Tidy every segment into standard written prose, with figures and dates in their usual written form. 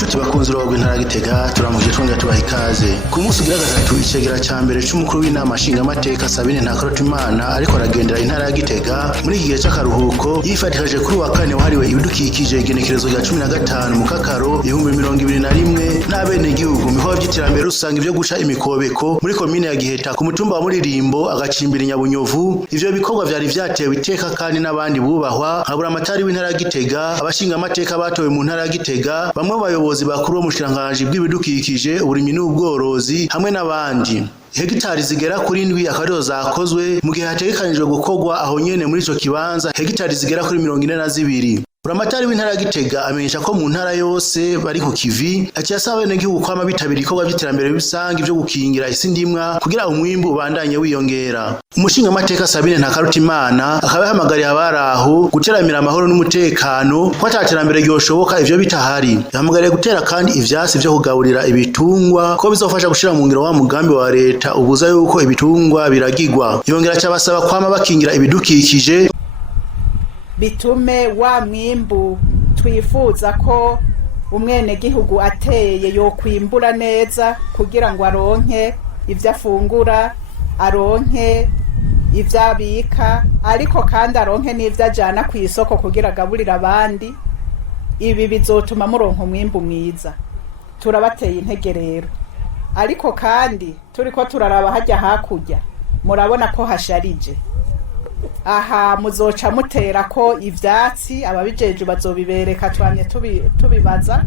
Inshuti bakunzi rogwe ntara Gitega turamuje twongera tubaha ikaze. Ku munsi ugira gatatu icegera ca mbere c'umukuru w'inama nshingamateka Sabine Ntakarutimana ariko aragendera intara ya Gitega muri iki gihe c'akaruhuko yifatikaje kuri wa kane wahariwe ibidukikije igenekerezo rya 15 mu Kakaro 2021 n'abene gihugu mu bikorwa by'iterambere rusanga ivyo guca imikobeko muri komine ya Giheta ku mutumba wa Muririmbo agacimbira Nyabunyovu. Ivyo bikorwa vyari vyatewe iteka kandi n'abandi bubahwa habura amatari w'intara ya Gitega abashinga amateka batowe mu ntara ya Gitega bamwe abayobozi bakuru bo mushiranganje bw'ibidukikije uburimyi n'ubworozi hamwe n'abandi. Hegitari zigera kuri 7 akarizo zakozwe mu gihe hategekanijwe gukorwa aho nyene muri ico kibanza hegitari zigera kuri 42. Buramatari w'intara ya Gitega amenyesha ko mu ntara yose bari ku kivi akiyasaba bene gihugu kwama bitabira ikorwa by'iterambere bisangi byo gukingira isi ndimwa kugira umwimbu ubandanye wiyongera. Umushinga amateka Sabine Ntakarutimana akaba yahamagariye abaraho guteramira amahoro n'umutekano ko ataterambere ryoshoboka ivyo bitahari. Yahamagariye gutera kandi ivyasi byo kugaburira ibitungwa ko bizofasha gushira mu ngiro wa mugambi wa leta ubuza yuko ibitungwa biragirwa. Yongera cyabasaba kwama bakingira ibidukikije bitume wa mwimbu twifuza ko umwene gihugu ateye yo kwimbura neza kugira ngo aronke ivyo afungura, aronke ivyo abika, ariko kandi aronke n'ivyo ajana ku isoko kugira agaburira abandi. Ibi bizotuma muronka umwimbu mwiza. Turabateye intege rero, ariko kandi turiko turaraba hajya hakurya murabona ko hasharije. Aha muzoca mutera ko ivyatsi ababijeje bazobibereka twanye tubibaza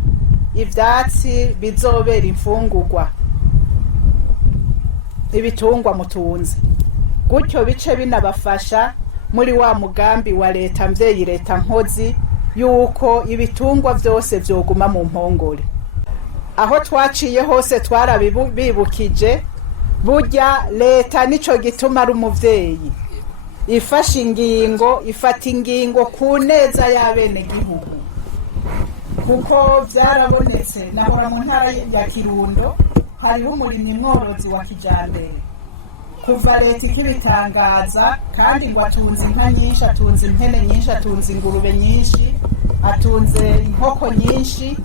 ivyatsi bizobera imfungurwa ibitungwa mutunze, gutyo bice binabafasha muri wa mugambi wa leta mvyeyi leta nkozi yuko ibitungwa vyose vyoguma mu mpongore. Aho twaciye hose twarabibukije burya leta nico gituma ari umuvyeyi ifata ingingo ku neza y'abene gihugu, kuko vyarabonetse nahora mu ntara ya Kirundo hariho umurimyi mworozi wa kijambere kuva leta ikibitangaza kandi ngo atunze inka nyinshi, atunze impene nyinshi, atunze ingurube nyinshi, atunze inkoko nyinshi.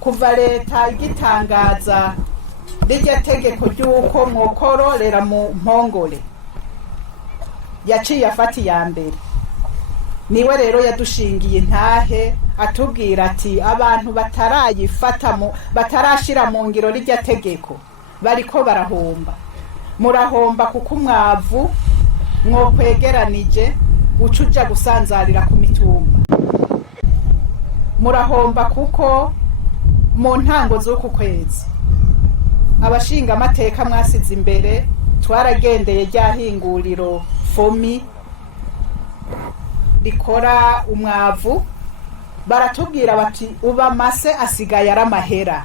Kuva leta igitangaza rirya tegeko ry'uko mwokororera mu mpongore yaciye afata iya mbere. Niwe rero yadushingiye intahe atubwira ati abantu batarashira mu ngiro rirya tegeko bariko barahomba. Murahomba kuko umwavu mwokwegeranije ucuja gusanzarira ku mitumba. Murahomba kuko mu ntango z'uku kwezi abashinga amateka mwasize imbere twaragendeye ryahinguriro Fomi rikora umwavu, baratubwira bati uba mase asigaye ari amahera,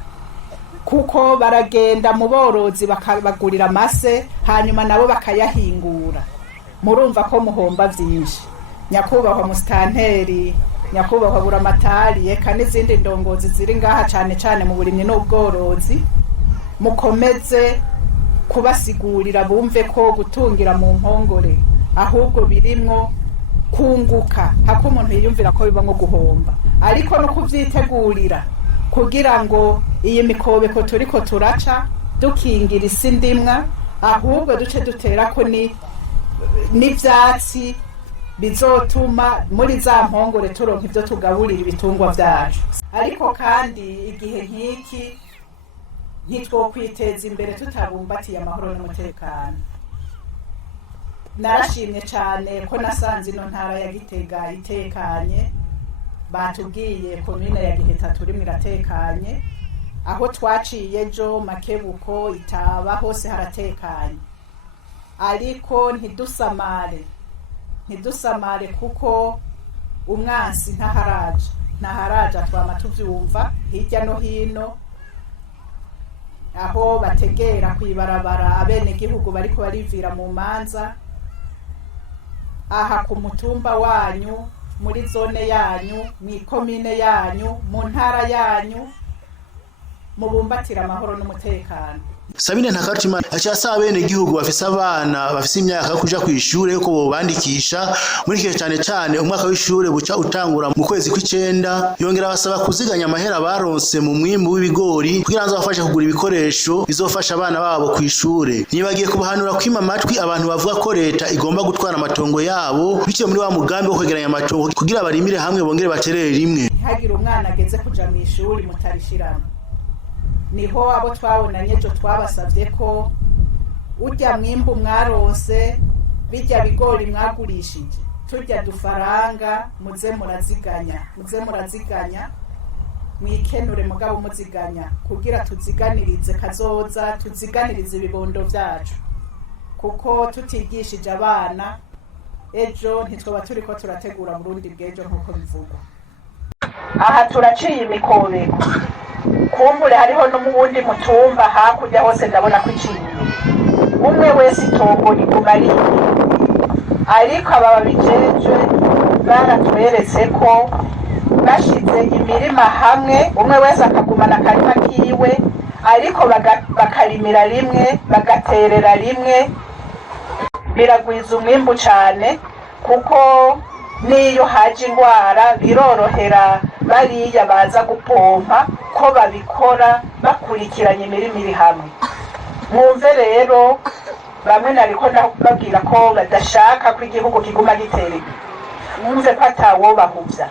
kuko baragenda mu borozi bakabagurira mase hanyuma nabo bakayahingura. Murumva ko muhomba vyinshi. Nyakubahwa musitanteri, nyakubahwa buramatari, eka n'izindi ndongozi ziri ngaha cane mu burimyi n'ubworozi, mukomeze kubasigurira bumve ko gutungira mu mpongore ahubwo birimwo kunguka, hako umuntu yiyumvira ko biba ngo guhomba, ariko no kuvyitegurira kugira ngo iyi mikobeko turiko turaca dukingira isi ndimwa, ahubwo duce dutera ko n'ivyatsi bizotuma muri za mpongore turonka ivyo tugaburira ibitungwa vyacu. Ariko kandi igihe nk'iki ntitwokwiteza imbere tutabumbatiye amahoro n'umutekano. Narashimye cane ko nasanze ino ntara ya Gitega itekanye, batubwiye komine ya Giheta turimwe iratekanye, aho twaciye ejo Makebuko, Itaba hose haratekanye. Ariko ntidusamare kuko umwansi ntaharaja twama tuvyumva hirya no hino aho bategera kwibarabara abene gihugu bariko barivira mu manza. Aha ku mutumba wanyu, muri zone yanyu, mw'ikomine yanyu, mu ntara yanyu, mubumbatira amahoro n'umutekano. Sabine Ntakarutimana acha asaba bene gihugu bafise abana bafise imyaka yo kuja kwishure yuko bobandikisha muri kihe cyane umwaka w'ishure buca utangura mu kwezi kw'icenda. Yongera basaba kuziganya amahera baronse mu mwimbu w'ibigori kugira ngo bafashe kugura ibikoresho bizofasha abana babo kwishure. Nibagiye kubahanura kwima amatwi abantu bavuga ko leta igomba gutwara amatongo yabo biciye muri wa mugambi wo kwegeranya amatongo kugira barimire hamwe bongere baterere rimwe. Hagira umwana ageze kuja mu ishuri mutarishirana, niho abo twabonanye ejo twabasavye ko urya mwimbu mwaronse bijya bigori mwagurishije turya dufaranga muze muraziganya mwikenure mugabo muziganya kugira tuziganirize kazoza, tuziganirize ibibondo vyacu, kuko tutigishije abana ejo ntitwoba turiko turategura Burundi bw'ejo nk'uko bivugwa. Aha turaciye imikobeko, kumbure hariho no mu wundi mutumba hakurya hose ndabona ko iciye umwe wese itongo riguma riye, ariko aba babijejwe baratweretse ko bashize imirima hamwe umwe wese akagumana akarima kiwe, ariko bakarimira rimwe bagaterera rimwe, biragwiza umwimbu cane kuko niyo haje ingwara birorohera bariya baza gupompa ko babikora bakurikiranye imirima iri hamwe. Mwumve rero bamwe nariko ndababwira ko badashaka ko igihugu kiguma gitera imbere, mwumve ko atawobahuvya,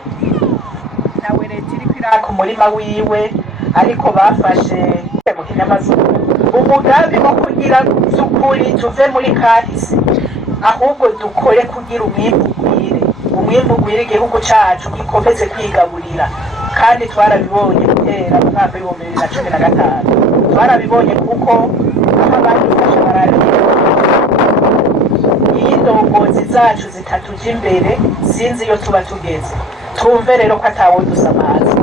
nawe leta iriko iraka umurima wiwe, ariko bafashe mu kinyamazuru umugambi wo kugira vy'ukuri tuve muri kahise, ahubwo dukore kugira umwimbu ugwire igihugu cacu gikomeze kwigaburira. Kandi twarabibonye gutera mu mwaka w'ibihumbi 2015, twarabibonye kuko aho abandi bafashe bararira, iyo indongozi zacu zitatuje imbere sinzi iyo tuba tugeze. Twumve rero ko atawodusamaza.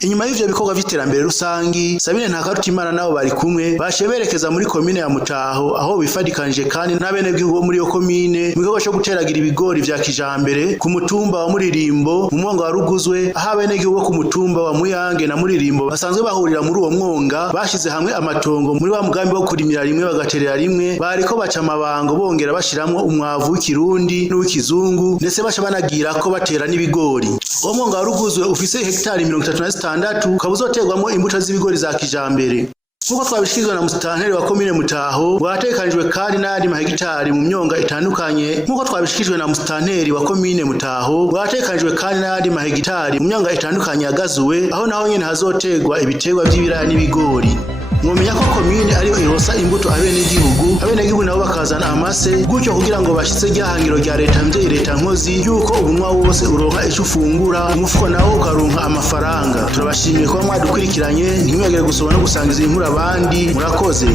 Inyuma y'ivyo bikorwa vy'iterambere rusangi, Sabine Ntakarutimana nabo bari kumwe bashe berekeza muri komine ya Mutaho aho bifadikanije kandi n'abene bw'igihugu muri yo komine mu gikorwa cyo guteragira ibigori vya kijambere ku mutumba wa Muririmbo mu mwonga wa Ruguzwe, aho abene bw'igihugu ku mutumba wa Muyange na Muririmbo basanzwe bahurira muri uwo mwonga bashize hamwe amatongo muri wa mugambi wo kurimira rimwe bagaterera rimwe, bariko baca amabango bongera bashiramwo umwavu w'ikirundi n'uw'ikizungu, ndetse basha banagira ko batera n'ibigori. Uwo mwonga wa Ruguzwe ufise hektari 36 ukaba uzoterwamo imbuto z'ibigori za kijambere. Nkuko twabishikirizwa na musitanteri wa komine Mutaho, watekanijwe kandi n'andi mahegitari mu myonga itandukanye. Nkuko twabishikirijwe na musitanteri wa komine Mutaho, watekanijwe kandi n'andi mahegitari mu myonga itandukanye yagazuwe, aho naho nyene hazoterwa ibiterwa vy'ibiraya n'ibigori. Mwomenya ko komine ariyo irosa imbuto abenegihugu nabo bakazana amase, gutyo kugira ngo bashitse ryahangiro rya leta mvyeyi leta nkozi yuko ubunwa wose uronka ico ufungura, umufuko nawo ukaronka amafaranga. Turabashimiye kuba mwadukurikiranye, ntimwegere gusoma no gusangiza inkuru abandi. Murakoze.